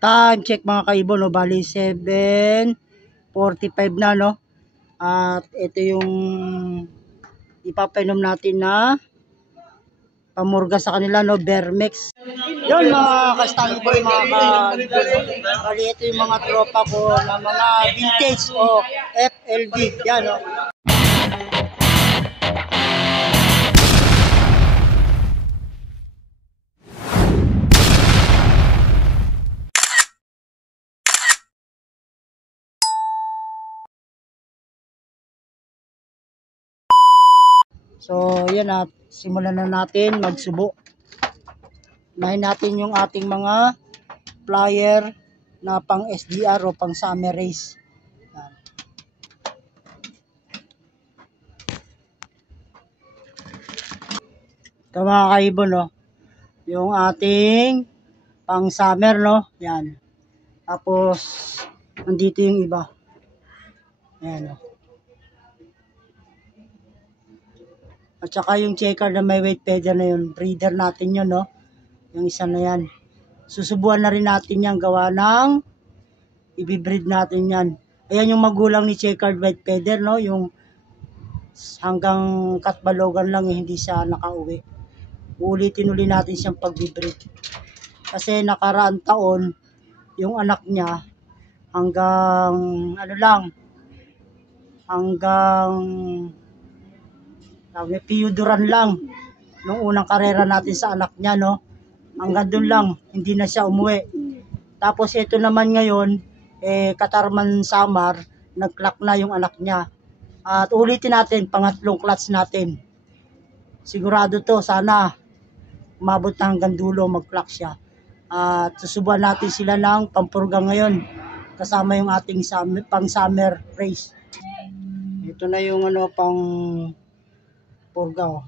Time check mga kaibo, no? Bali 7:45 na, no? At ito yung ipapainom natin na pamurga sa kanila, no? Bermex. Yun mga ka-Stanley Boy, mga bali ito yung mga tropa ko na mga vintage o FLB. Yan, no? So, yan at simulan na natin magsubo. Unahin natin yung ating mga flyer na pang SDR o pang summer race. Yan. Ito mga kaibo, no? Yung ating pang summer, no? Yan. Tapos, nandito yung iba. Yan, no? At saka yung checker na may weight feather na yun, breeder natin yun, no? Yung isa na yan. Susubuan na rin natin yan, gawa ng ibibreed natin yan. Ayan yung magulang ni checkered white feather, no? Yung hanggang katbalogan lang, hindi siya nakauwi. Ulitin uli natin siyang pagbibreed. Kasi nakaraan taon, yung anak niya, hanggang, ano lang, hanggang piyuduran lang nung unang karera natin sa anak niya, no? Hanggang doon lang, hindi na siya umuwi. Tapos ito naman ngayon, Katarman Samar, nag-clock na yung anak niya. At ulitin natin, pangatlong clutch natin. Sigurado to, sana umabot na hanggang dulo, mag-clock siya. At susubuan natin sila ng pampurga ngayon, kasama yung ating pang summer race. Ito na yung ano, pang purga, oh.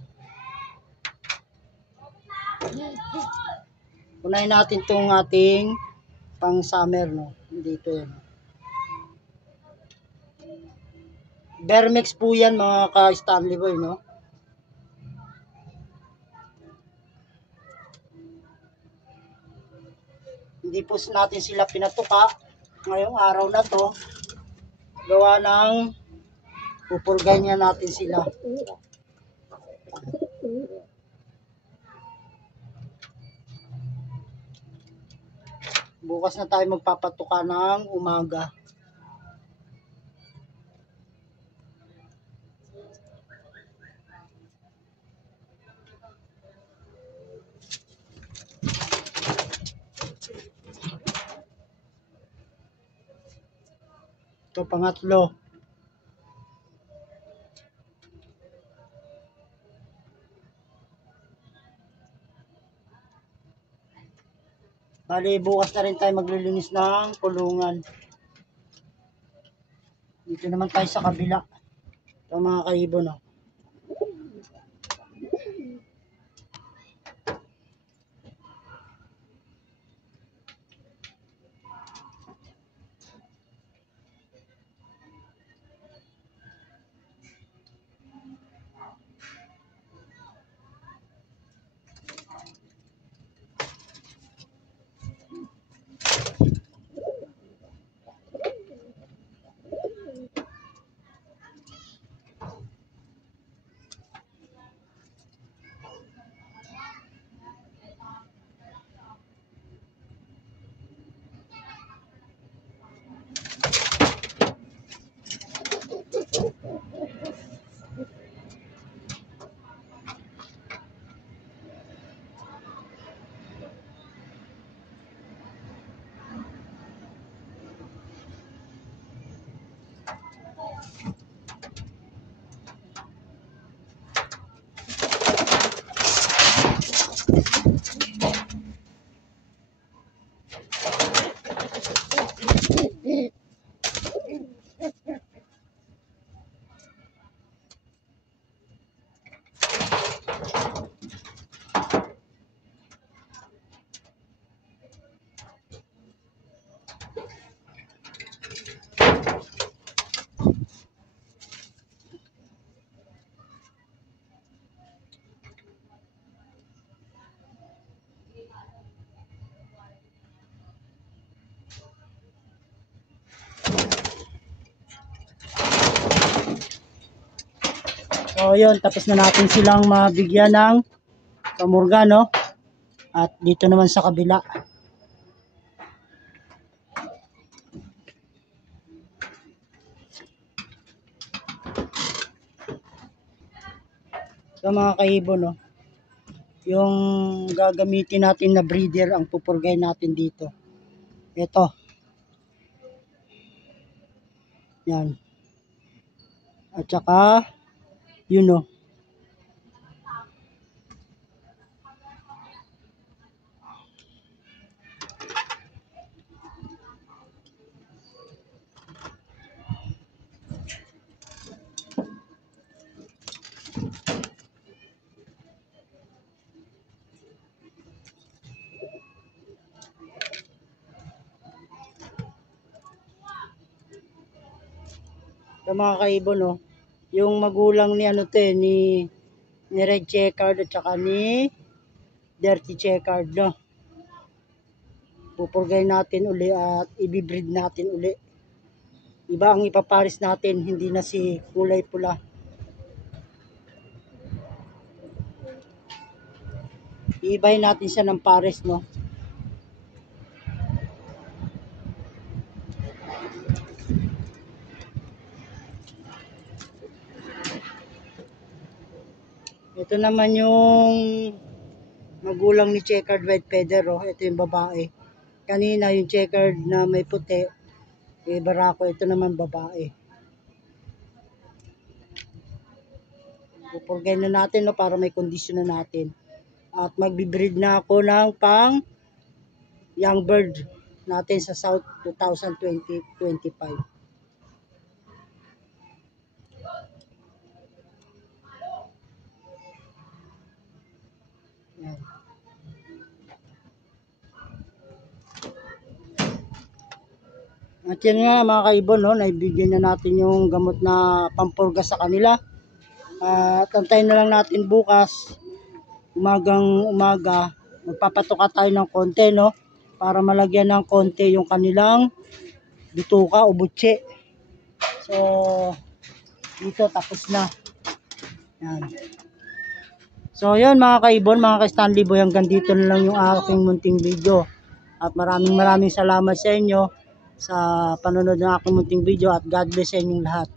Unahin natin tong ating pang summer, no? Dito yan. Bermex po yan mga ka-Stanley Boy, no? Hindi po natin sila pinatuka ngayong araw na to. Gawa ng pupurgay niya natin sila. Bukas na tayo magpapatuka ng umaga. Ito pangatlo. Bali, bukas na rin tayo maglilinis ng kulungan. Dito naman tayo sa kabila. Ito mga kaibo, no? So yun, tapos na natin silang mabigyan ng pamurga, no? At dito naman sa kabila. So mga kaibon, no? Yung gagamitin natin na breeder ang pupurgay natin dito. Ito. Yan. At saka, yun, no? Sa mga kaibon, no, yung magulang ni ano to ni Red Checkered at saka ni Dirty Checkered, no. Pupurgay natin uli at ibibreed natin uli. Iba ang ipaparis natin, hindi na si kulay pula. Iibahin natin siya ng pares, no. Ito naman yung magulang ni Checkered White Feather, oh. Ito yung babae. Kanina yung Checkered na may puti, barako. Ito naman babae. Pupurgay na natin, no, para may kondisyon na natin. At magbibreed na ako ng pang young bird natin sa South 2020-25. Yan. At yan nga mga kaibon, no, naibigyan na natin yung gamot na pampurga sa kanila. At antayin na lang natin bukas, umaga, magpapatuka tayo ng konti, no, para malagyan ng konti yung kanilang bituka o butse. So, dito tapos na. Yan. So, yun mga kaibon, mga ka-Stanley Boy, hanggang dito na lang yung aking munting video. At maraming salamat sa inyo sa panonood ng aking munting video at God bless sa inyong lahat.